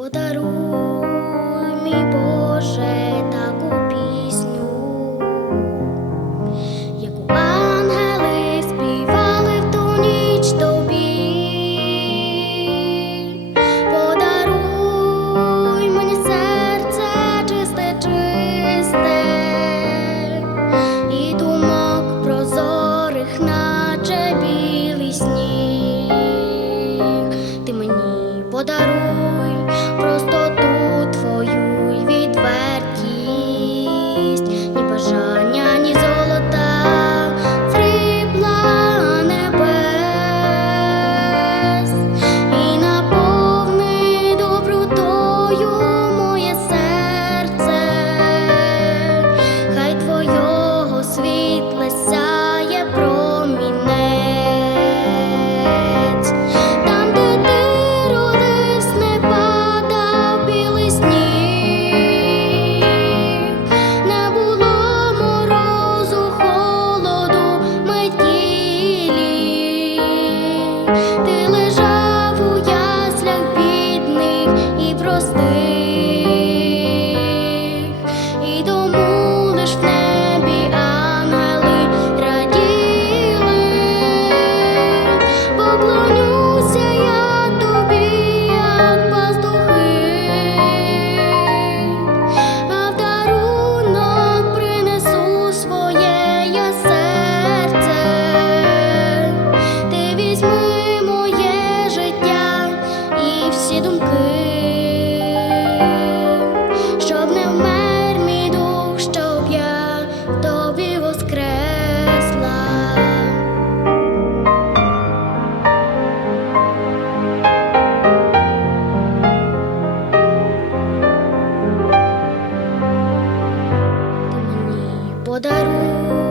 Подаруй мій Боже таку пісню, яку ангели співали в ту ніч тобі, подаруй мені серце чисте, чисте і думок прозорих. podarú.